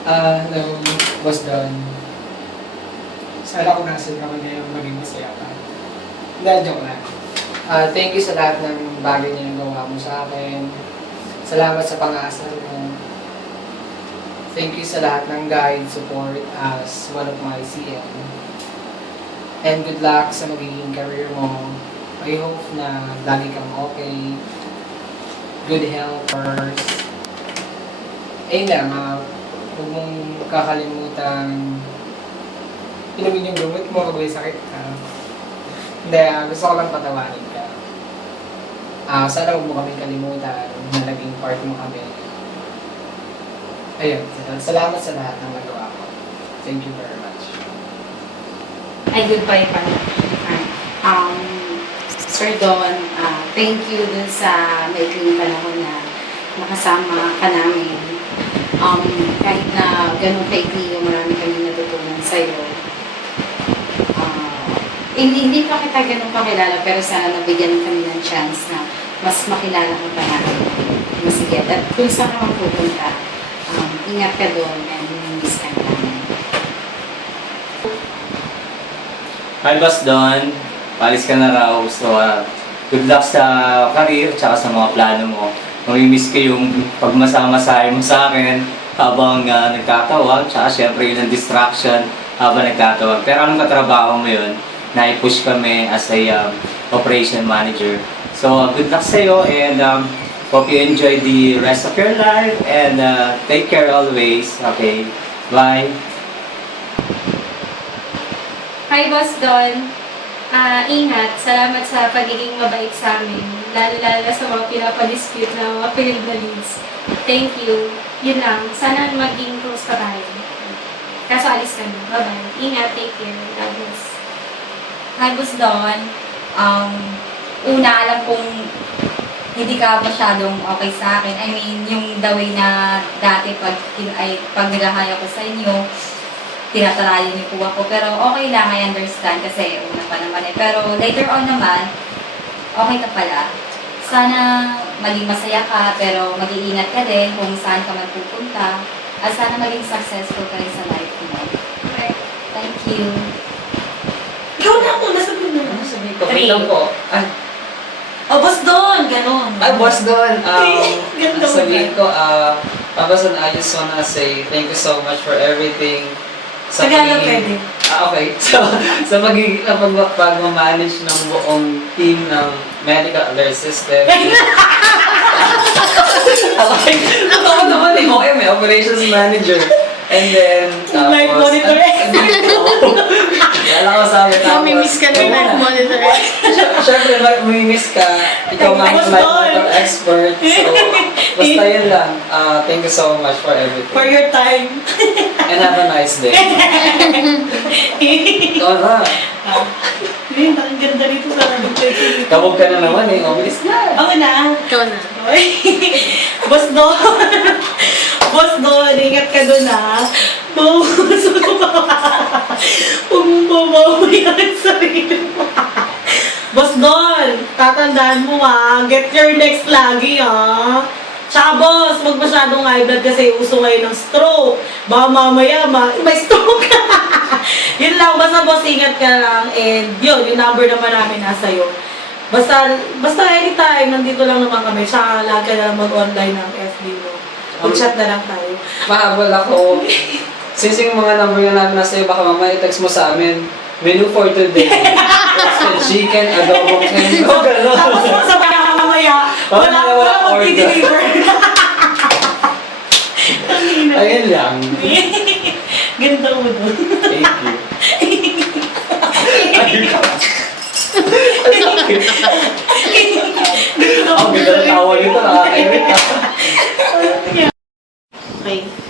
Hello, Boss Don. Sana ko nasa naman ngayon maging masaya ka. Hindi, joke lang. Thank you sa lahat ng bagay na nagawa mo sa akin. Salamat sa pang-aasal mo. Thank you sa lahat ng guide, support as one of my CM. And good luck sa magiging career mo. I hope na lagi kang okay. Good health first. Ayun lang, huwag mong kakalimutan inumin yung gamot mo kapag may sakit ka. Hindi, gusto ko lang patawanin ka. Sana huwag mo kami kalimutan na naging part mo kami. Ayun, salamat sa lahat ng nagawa ko. Thank you very much. Ay, goodbye pa. Sir Don, thank you dun sa maikling panahon na makasama ka namin. Kahit na ganun kaikli yung marami kami natutunan sa'yo. Hindi pa kita ganun kakilala, pero sana nabigyan kami ng chance na mas makilala ka pa natin. Masigit. At kung saan ka magpupunta, ingat ka doon and miss ka namin. Hi, Boss Don. Palis ka na raw. So, good luck sa career tsaka sa mga plano mo. Mamimiss ko yung pagmasama-masaya mo sa akin habang nagtatawag. Tsaka syempre yun ang distraction habang nagtatawag. Pero anong katrabaho mo yun? Na-push kami as a operation manager. So, good luck sa'yo and hope you enjoy the rest of your life and take care always. Okay, bye. Hi, Boss Don. Ingat. Salamat sa pagiging mabait sa amin. Lalo-lalo sa mga pinapadispute na mga failed na leads. Thank you. Yun lang. Sana maging close pa tayo. Kaso alis ka na. Bye-bye. Ingat. Take care. God bless. Hi, Boss Don. Una, alam kong hindi ka masyadong okay sa akin. I mean, yung the way na dati pag naghahaya ko sa inyo, tinatarayan niyo po ako. Pero okay lang, I understand kasi una pa naman eh. Pero later on naman, okay ka pala. Sana maging masaya ka, pero mag-iingat ka din kung saan ka man pupunta. At sana maging successful ka rin sa life mo. Okay. Thank you. Ikaw na ako, nasabi mo na. Sabi ko, wait lang po. Boss Don! Ganon. Boss Don, Ganda mo sabihin ko, Papa Son, I just wanna say thank you so much for everything. Sa Tagalog pwede. Okay. So, sa pag-manage ng buong team ng medical alert system. Okay. Ako naman eh, OM eh, operations manager. And then, tapos... Live monitor eh. Kaya ko sabi, tapos... Mamimiss ka na live monitor eh. Siyempre, mamimiss ka. Ikaw nga yung live monitor expert. So, basta yun lang. Thank you so much for everything. For your time. And have a nice day. Ikaw na. Ang ganda rito sa nag-take. Kabog ka na naman eh. Mabilis na. Ako na. Ikaw na. Boss Don. Boss Don, ingat ka doon ha. Gusto ko pa. Huwag mong pamamaya ang sarili mo. Boss Don, tatandaan mo ha. Get your next lagi ha. Tsaka boss, huwag masyadong high blood kasi uso ngayon ng stroke. Baka mamaya may stroke ka. Yun lang, basta boss, ingat ka lang. And yun, yung number naman namin nasa iyo. Basta anytime, nandito lang naman kami. Tsaka lagi ka na lang mag-online ng FB mo. Mag-chat na lang tayo. Mahabol ako. Since yung mga number na namin nasa iyo, baka mamaya i-text mo sa amin. Menu for today. Roasted chicken, adobo, kendo. Gano'n. Tapos sa mamaya, wala mag-deliver. Ayun lang. Ganda mo doon. Thank you. Ang ganda ng tawa nito, nakakairit. Okay. Yeah.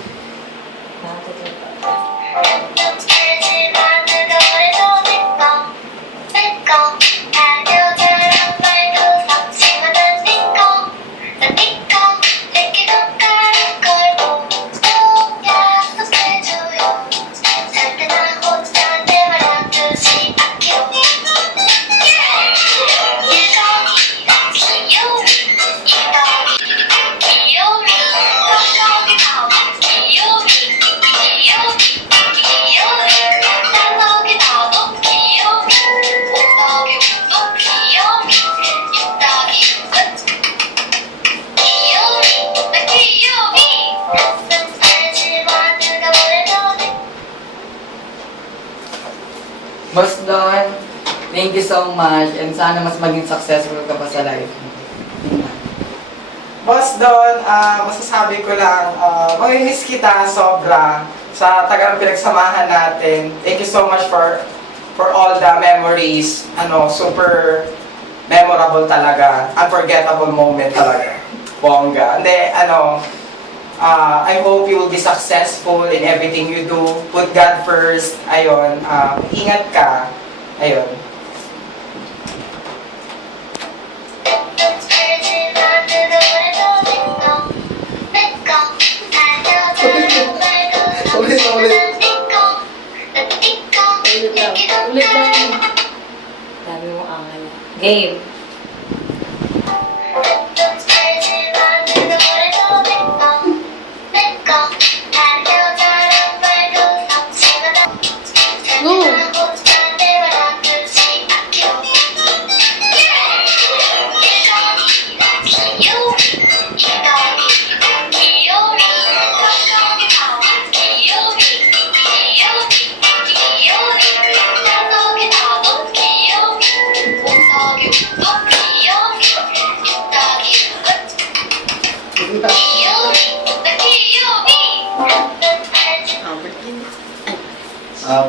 so much and sana mas maging successful ka pa sa life mo. Boss Don, masasabi ko lang, mamimiss kita sobra sa tagal pinagsamahan natin. Thank you so much for all the memories. Super memorable talaga. Unforgettable moment talaga. Bongga. Hindi, I hope you will be successful in everything you do. Put God first. Ayun, ingat ka. Ayun. Ulit lang. Dami mo angal. Game.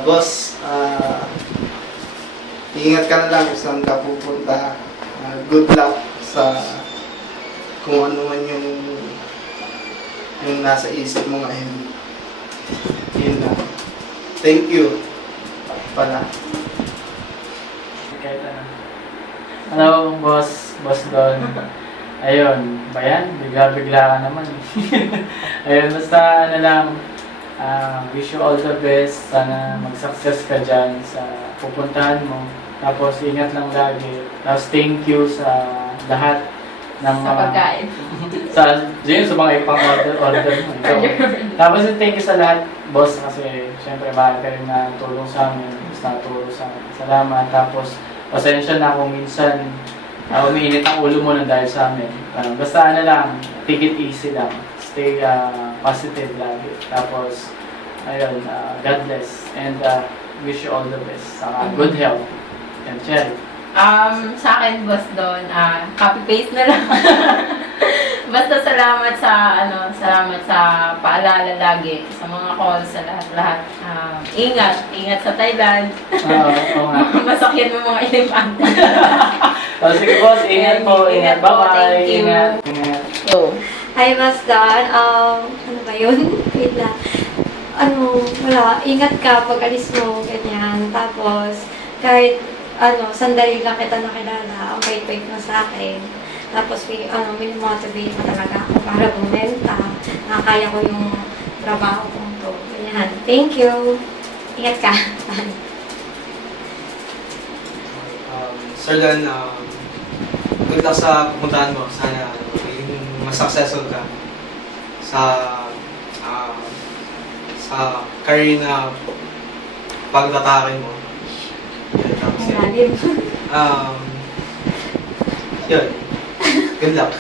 Boss, ingat ka na lang kung saan ka pupunta. Good luck sa kung ano man yung nasa isip mo ngayon. Yun lang. Thank you pala. Kahit ano. Hello, boss Don. Ayun, ba yan? Bigla-bigla ka naman. Ayun, basta ano lang, wish you all the best. Sana mag-success ka dyan sa pupuntahan mo. Tapos ingat lang lagi. Tapos thank you sa lahat ng Sa pagkain. sa mga ipang-order mo. Ikaw. Tapos thank you sa lahat, boss, kasi syempre mahal ka rin na tulong sa amin. Tapos natulong sa amin. Salamat. Tapos pasensya na kung minsan umiinit ang ulo mo na dahil sa amin. Basta ano lang, take it easy lang. Stay positive lagi. Tapos, ayun, God bless. And wish you all the best. Good health. And Cherry. Sa akin, Boss Don, copy-paste na lang. Basta salamat sa paalala lagi, sa mga calls, sa lahat-lahat. Ingat sa Thailand. Oo nga. Masakyan mo mga elepante. Sige boss, ingat po. Ingat po, Bye-bye. thank you. Ingat. Oh. Hi, Mas Don. Ano ba yun? Wait lang. Wala. Ingat ka pag alis mo, ganyan. Tapos, kahit, sandali lang kita nakilala, ang bait-bait mo sa akin. Tapos, minimotivate mo talaga ako para bumenta. Nakakaya ko yung trabaho kong to. Ganyan. Thank you. Ingat ka. Sir Dan, good luck sa pupuntahan mo. Sana maging mas successful ka sa career na pagtatakin mo. Yun, tapos yun. Malalim. Yun. Good luck.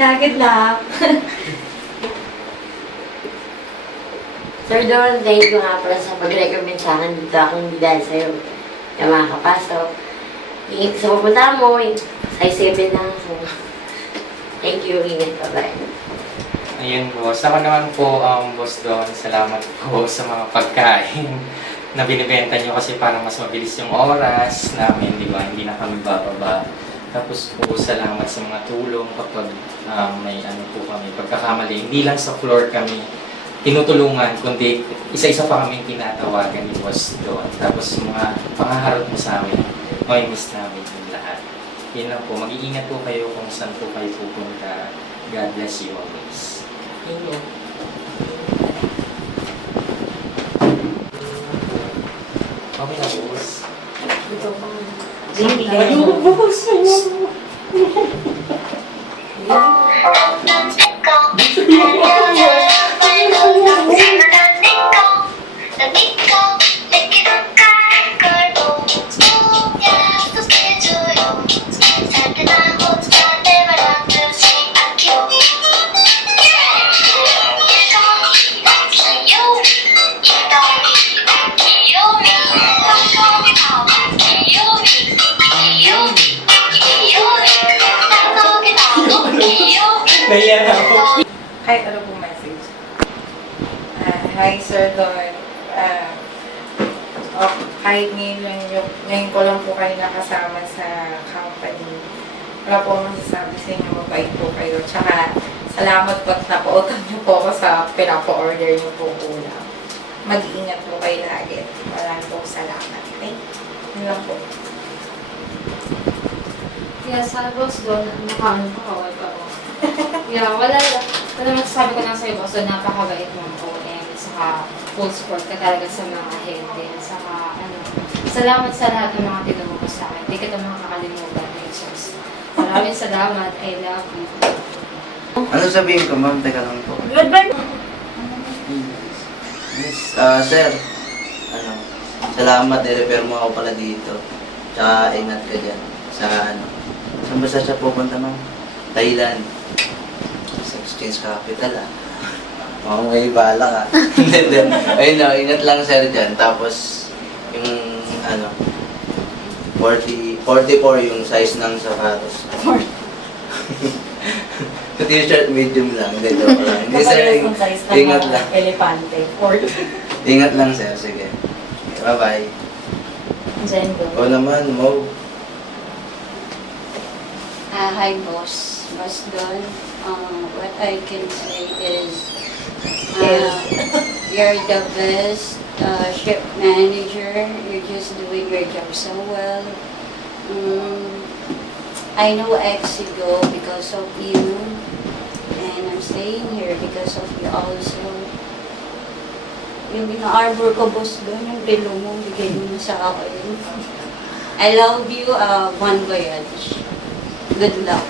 Yeah, good luck. Sir Don, thank you nga pala sa pag-recommend sa akin dito. Akong hindi dahil sa'yo yung makakapasok. Sa pupunta mo, size 7 lang. So, thank you, ingat ka ba? Ayun boss. Ako naman po, boss Don, salamat po sa mga pagkain na binibenta nyo kasi para mas mabilis yung oras namin, di ba? Hindi na kami bababa. Tapos po, salamat sa mga tulong kapag may po kami, pagkakamali. Hindi lang sa floor kami tinutulungan, kundi isa-isa pa kaming tinatawagan ni Boss Don. Tapos mga pangaharap mo sa amin, may miss namin yung lahat. Yun lang po, mag-iingat po kayo kung saan po kayo pupunta. God bless you always. Ingat. Okay na, boss. Ito pa. Ay, bukas na yun. You Kahit ano pong message. Hi, Sir Don. Kahit ngayon ko lang po kayo nakasama sa company. Wala po akong masasabi sa inyo, mabait po kayo. Tsaka, salamat po at napautan niyo po ako sa pinapa-order niyo po ulam. Mag-iingat po kayo lagi. Maraming po salamat. Okay? Yun lang po. Yes, I was doon. Nakaano pa, kawal pa ako. Yeah, wala masasabi ko lang sa'yo, boss, doon napakabait mo po. And saka full support ka talaga sa mga ahente. Saka, salamat sa lahat ng mga tinuro mo sa akin. Hindi kita makakalimutan, Jesus. Maraming salamat. I love you. Ano sabihin ko, ma'am? Teka lang po. Goodbye! Yes, sir. Salamat, i-repair mo ako pala dito. Tsaka ingat ka dyan. Saan ba siya pupunta, ma'am? Thailand. Sa exchange capital, may bala ka. Hindi. Ayun na, ingat lang, sir, dyan. Tapos, yung, 44 yung size ng sapatos. Sa t-shirt, medium lang. Hindi, joke lang. Hindi, sir, ingat lang. Elepante. Ingat lang, sir. Sige. Bye-bye. O naman, Mo. Hi, boss. Boss Don. What I can say is, you're the best ship manager. You're just doing your job so well. I know Exigo because of you, and I'm staying here because of you also. Yung ina-arbor ko, boss Don, yung relo mo, bigay mo na sa akin. I love you. Bon voyage. Good luck.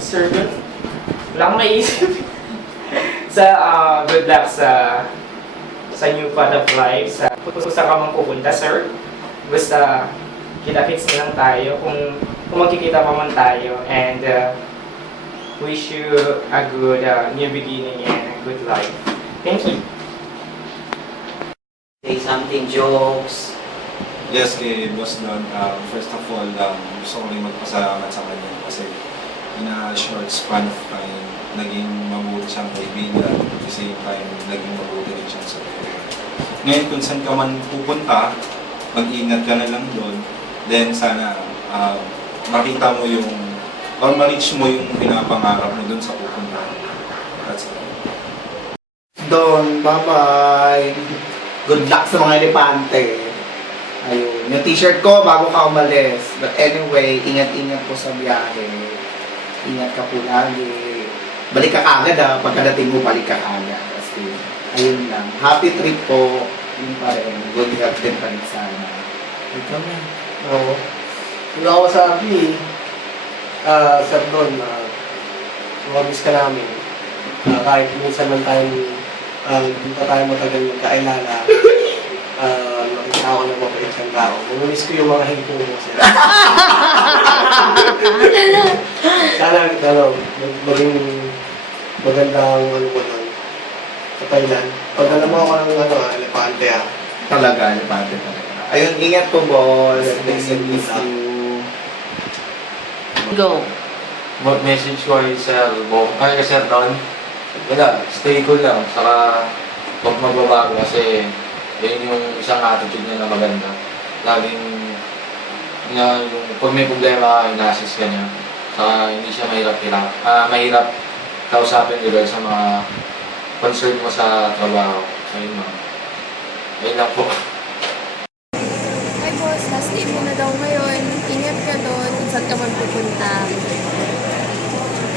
Sir, wala akong maisip. Good luck sa new path of life. Kung saan ka man pupunta, sir. Basta, kita-kits na lang tayo kung magkikita pa man tayo. And wish you a good new beginning and a good life. Thank you. Say something, jokes. Yes, kay Boss Don. First of all, gusto ko rin magpasalamat sa kanya kasi in a short span of time, naging mabuti siyang kaibigan, at the same time, naging mabuti rin siyang sa pera. Ngayon, kung saan ka man pupunta, mag-ingat ka na lang doon, then sana makita mo yung, or ma-reach mo yung pinapangarap mo doon sa pupunta. That's all. Don, bye-bye. Good luck sa mga elepante. Ayun. Yung t-shirt ko bago ka umalis. But anyway, ingat-ingat po sa biyahe. Ingat ka po lagi. Balik ka agad pagkadating mo, balik ka agad. Kasi, ayun lang. Happy trip po. Yun pa rin. Good health din pa rin sana. Ito na. Oo. Yung ako sabi, Sir Don, mag-miss ka namin. Kahit minsan man tayo, hindi pa tayo matagal magkailala, nakita ako ng mabait siyang tao. Mamimiss ko yung mga hingko mo sila. Sana, maging magandang ko doon sa Thailand. Pagdala mo ako ng elepante Talaga, elepante talaga. Ayun, ingat po, boss. Miss you. Go. Message ko kay Sir Sir Don. Wala, stay cool lang. Saka, huwag magbabago kasi yun yung isang attitude niya na maganda. Laging, yung pag may problema ka, ina-assist ka niya. Saka, hindi siya mahirap kausapin regard sa mga concern mo sa trabaho. So, yun lang. Ayun lang po. Hi po, boss, last day mo na daw ngayon. Ingat ka doon kung saan ka man pupunta.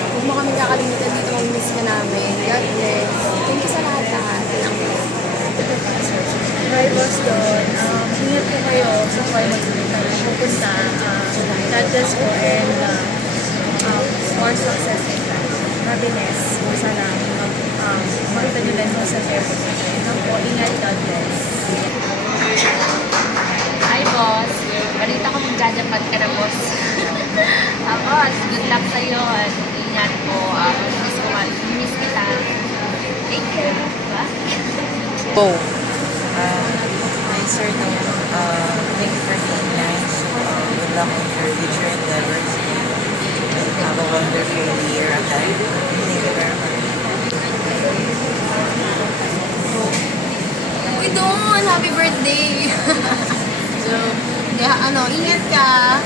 Huwag mo kami kakalimutan dito, mag-miss ka namin. God bless. Thank you sa lahat-lahat. Hi, boss doon. Ingat po kayo sa kayo pupunta. God bless po and more success in life. Happiness. Sana makita nyo din mo sa therapy. Ingat po. Ingat. God bless. Hi, boss. Balita ko magjajapat ka na, boss. Boss, good luck sa'yo at ingat po. Miss kita. Take care. Diba? Oh. Hi, Sir Don. Thank you for being nice. Good luck in your future endeavors. Have a wonderful year ahead. Thank you very much. Uy, Don! Happy birthday! So, ingat ka.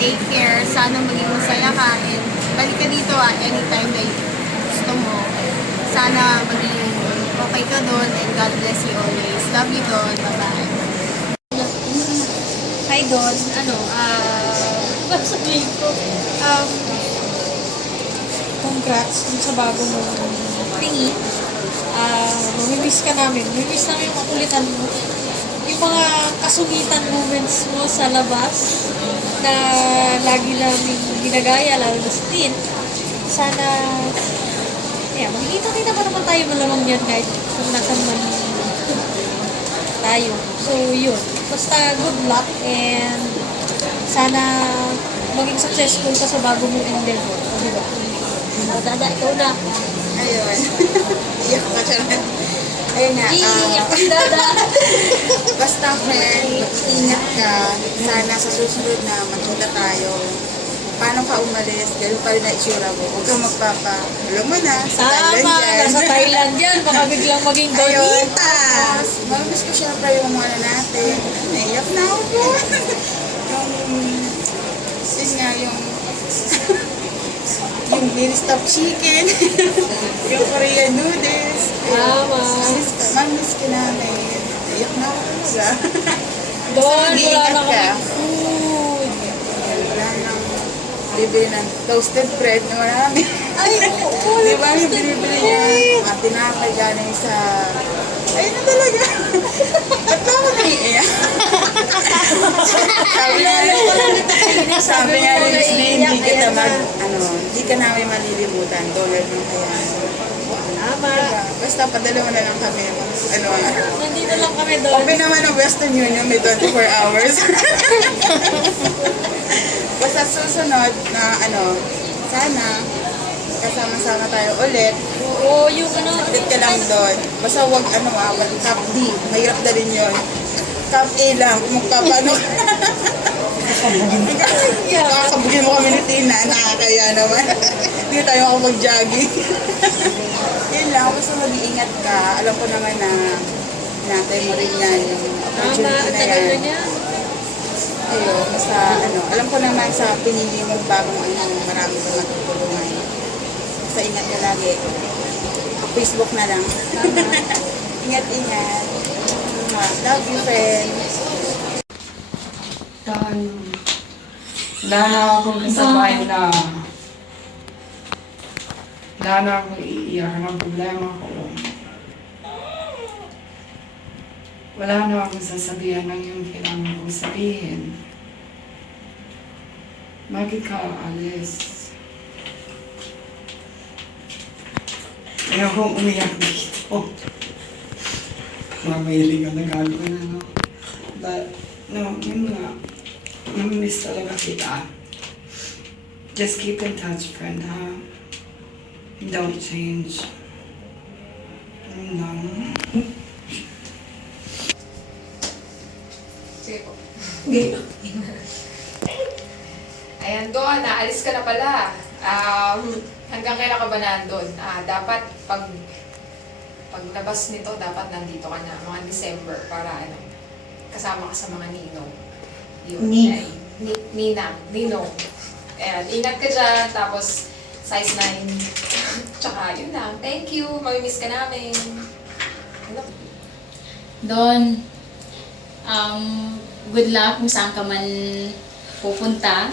Take care. Sana maging masaya ka. And balik ka dito anytime na gusto mo. Sana maging okay ka doon. And God bless you always. Love you, Don. Bye-bye. Hi, Don. Sabihin ko, congrats dun sa bago mong tingi. Mamimiss ka namin. Mamimiss namin yung kakulitan mo. Yung mga kasungitan moments mo sa labas na lagi namin ginagaya, lalo na sa teen. Sana, makikita-kita pa naman tayo malamang yan kahit kung nasan man tayo. So, yun. Basta good luck and sana maging successful ka sa bago mong endeavor. Diba? Dada, ikaw na. Ayun. Iyak ka siya. Ayun nga. Iyak ka, Dada. Basta, friend, ingat ka. Sana sa susunod na magkita tayo. Paano ka umalis? Ganun pa rin na itsura mo. Huwag kang alam mo na, sa Thailand yan. Nasa Thailand yan. Baka biglang maging Donita. Mamiss ko syempre yung mga natin. Naiyak na ako po. Yun nga, yung mini-stop chicken, yung Korean noodles. Mamiss ka namin. Naiyak na ako talaga. Doon, wala na kaming food. Wala nang bibili ng toasted bread na marami. Ay, oo. Di ba yung binibili niya? Mga tinapay galing sa... Ayun na talaga. Ba't ba ako naiiyak? Sabi nga ni Miss Lee, hindi ka namin malilimutan. Dollar ng kaya. Tama. Basta padala mo na lang kami. Nandito lang kami doon. Open naman ang Western Union, may 24 hours. Basta susunod na sana kasama-sama tayo ulit. Oo, yung Ulit ka lang doon. Basta huwag top D. Mahirap na rin yun. Top A lang. Kung magpapano ka. Kakabugin mo kami ni Tina. Nakakaya naman. Hindi tayo makapag-jogging. Yun lang. Basta mag-iingat ka. Alam ko naman na natay mo rin yan. Yung opportunity na yan. Ayun. Basta alam ko naman sa pinili mo bagong marami kang matutulungan. Basta ingat ka lagi. Facebook na lang. Ingat-ingat. Love you, friends. Wala na akong kasabay na wala na akong iiyak ng problema ko. Wala na akong sasabihan ng yung kailangan kong sabihin. Bakit ka alis? Ayokong umiyak dito. Mamailing ka na gagawin na, no? But, no, yun nga. Namimiss talaga kita. Just keep in touch, friend, ha? Don't change. Yun lang. Sige po. Ayan, doon, naalis ka na pala. Hanggang kailan ka ba nandun? Dapat paglabas nito, dapat nandito ka na, mga December, para kasama ka sa mga ninong. Ninong. Ayan, ingat ka dyan, tapos size 9. Tsaka yun lang, thank you, mamimiss ka namin. Don, Good luck kung saan ka man pupunta.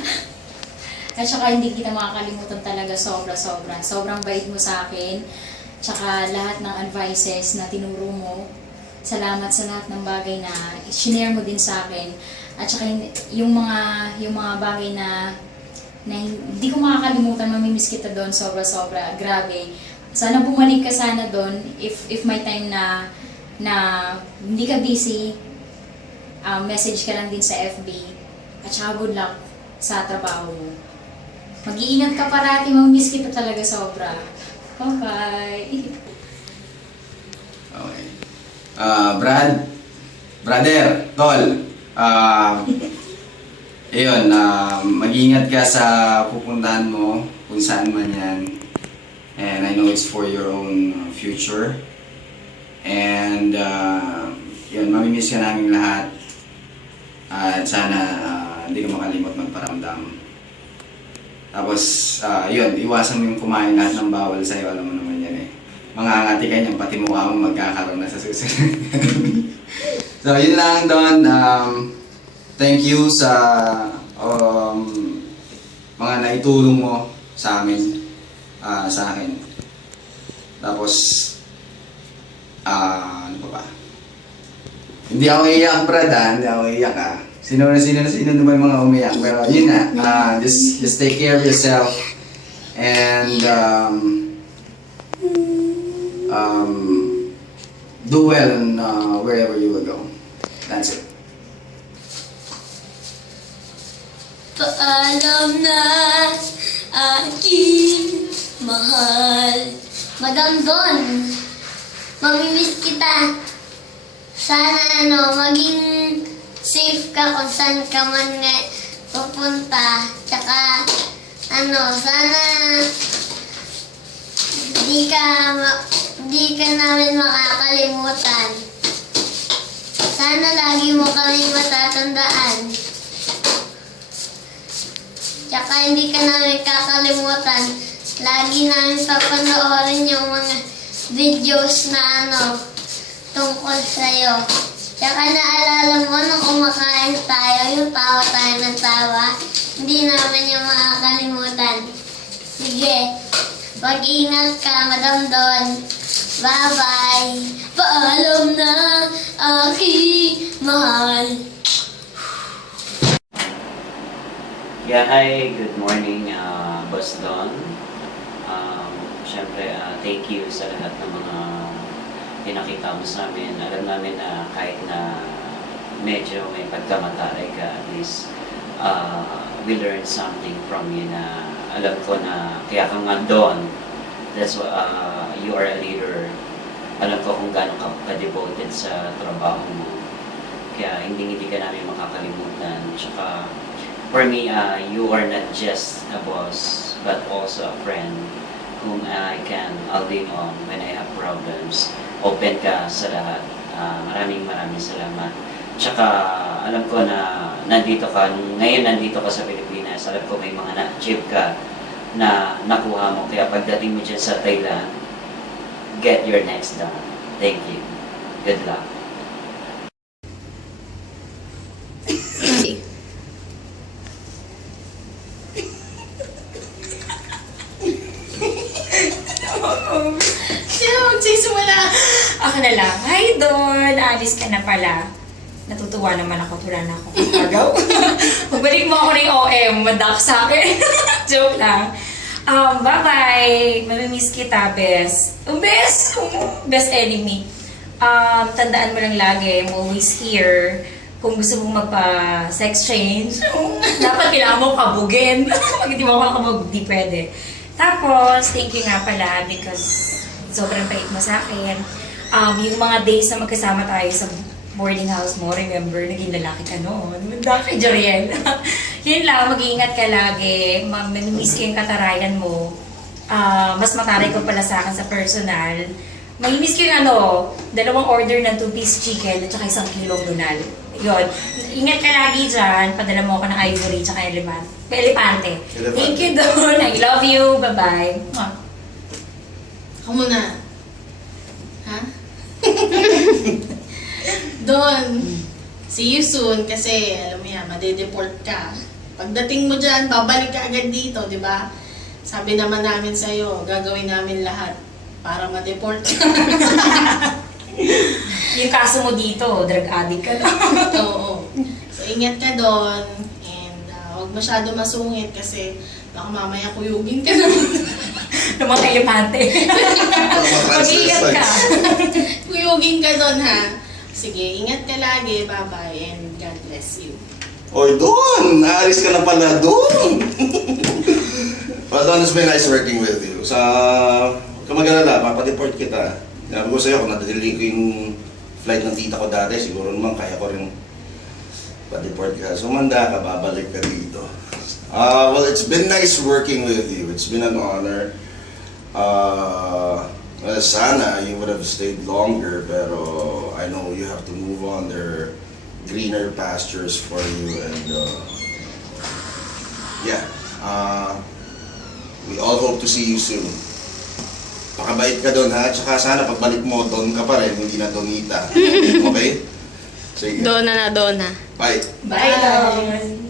At saka hindi kita makakalimutan talaga sobra-sobra. Sobrang bait mo sa akin. Tsaka lahat ng advices na tinuro mo. Salamat sa lahat ng bagay na shinare mo din sa akin. At saka yung mga bagay na hindi ko makakalimutan, mamimiss kita doon sobra-sobra. Grabe. Sana bumalik ka sana doon if may time na hindi ka busy. Message ka lang din sa FB. At saka good luck sa trabaho mo. Mag-iingat ka parati, mamimiss kita talaga sobra. Bye-bye! Okay. Brother, tol, ayun, mag-ingat ka sa pupuntahan mo, kung saan man yan. And I know it's for your own future. And yun, mamimiss ka namin lahat. At sana hindi ka makalimot magparamdam. Tapos, yun, iwasan mo yung kumain lahat ng bawal sa'yo, alam mo naman yan eh. Mangangati ka niyan, pati mukha mo magkakaroon na sa susunod. So, yun lang doon. Thank you sa mga naitulong mo sa amin, sa akin. Tapos, ano pa ba? Hindi ako iiyak, Brad, hindi ako iiyak, Sino na ba yung mga umiyak? Pero yun na, just take care of yourself. And do well in wherever you will go. That's it. Paalam na aking mahal. Madam Don, mamimiss kita. Sana maging safe ka kung saan ka man pupunta. Tsaka sana di ka namin makakalimutan. Sana lagi mo kami matatandaan. Tsaka hindi ka namin kakalimutan. Lagi namin papanoorin yung mga videos na tungkol sa'yo. Tsaka naalala mo nung kumakain tayo, yung tawa tayo ng tawa. Hindi namin yung makakalimutan. Sige, mag-ingat ka, Madam Don. Bye-bye. Paalam na aking mahal. Yeah, hi, good morning, Boss Don. Siyempre, thank you sa lahat ng mga pinakita mo sa amin. Alam namin na kahit na medyo may pagkamataray ka, at least we learned something from you na alam ko na kaya kang Don. That's why you are a leader. Alam ko kung gaano ka devoted sa trabaho mo. Kaya hindi ka namin makakalimutan. Tsaka, for me, you are not just a boss, but also a friend whom I can lean on when I have problems. Open ka sa lahat. Maraming salamat. Tsaka, alam ko na ngayon nandito ka sa Pilipinas. Alam ko may mga na-achieve ka na nakuha mo. Kaya pagdating mo dyan sa Thailand, get your next done. Thank you. Good luck. Sino magsisimula? Ako na lang. Hi, Don! Alis ka na pala. Natutuwa naman ako. Wala na akong kagaw. Magbalik mo ako ng OM. Madak sa akin. Joke lang. Bye-bye. Mamimiss kita, best. Best! Best enemy. Tandaan mo lang lagi. I'm always here. Kung gusto mong magpa-sex change, dapat kailangan mo kabugin. Pag hindi mo ako nakabug, di pwede. Tapos, thank you nga pala because sobrang pait mo sa akin. Yung mga days na magkasama tayo sa boarding house mo, remember, naging lalaki ka noon. Daki, Joriel. Yun lang, mag-iingat ka lagi. Mamimiss ko yung katarayan mo. Mas mataray ko pala sa akin sa personal. Mamimiss ko yung 2 order ng 2-piece chicken at saka 1 kilong lunal. Yun. Ingat ka lagi dyan. Padala mo ako ng ivory at saka elepante. Thank you, Don. I love you. Bye-bye. Ako muna. Ha? Don, See you soon kasi alam mo yan, madedeport ka. Pagdating mo dyan, babalik ka agad dito, di ba? Sabi naman namin sa'yo, gagawin namin lahat para ma-deport ka. Yung kaso mo dito, drug addict ka. Oo. So, ingat ka doon. And huwag masyado masungit kasi baka mamaya kuyugin ka na. Ng mga elepante. Mag-iingat ka. Kuyugin ka doon, ha? Sige, ingat ka lagi. Bye-bye and God bless you. Oy, Don! Naalis ka na pala, Don! Well, Don, it's been nice working with you. Huwag ka mag-alala, mapadeport kita. Sinabi ko sa'yo, kung nadadali ko yung flight ng tita ko dati, siguro naman kaya ko rin pa-deport ka. Sumanda ka, babalik ka dito. Well, it's been nice working with you. It's been an honor. Sana you would have stayed longer, pero I know you have to move on. There are greener pastures for you, and yeah, we all hope to see you soon. Pakabait ka doon, ha? Tsaka sana pagbalik mo, doon ka pa rin, hindi na Donita. Okay? Sige. Dona na, Dona. Bye. Bye.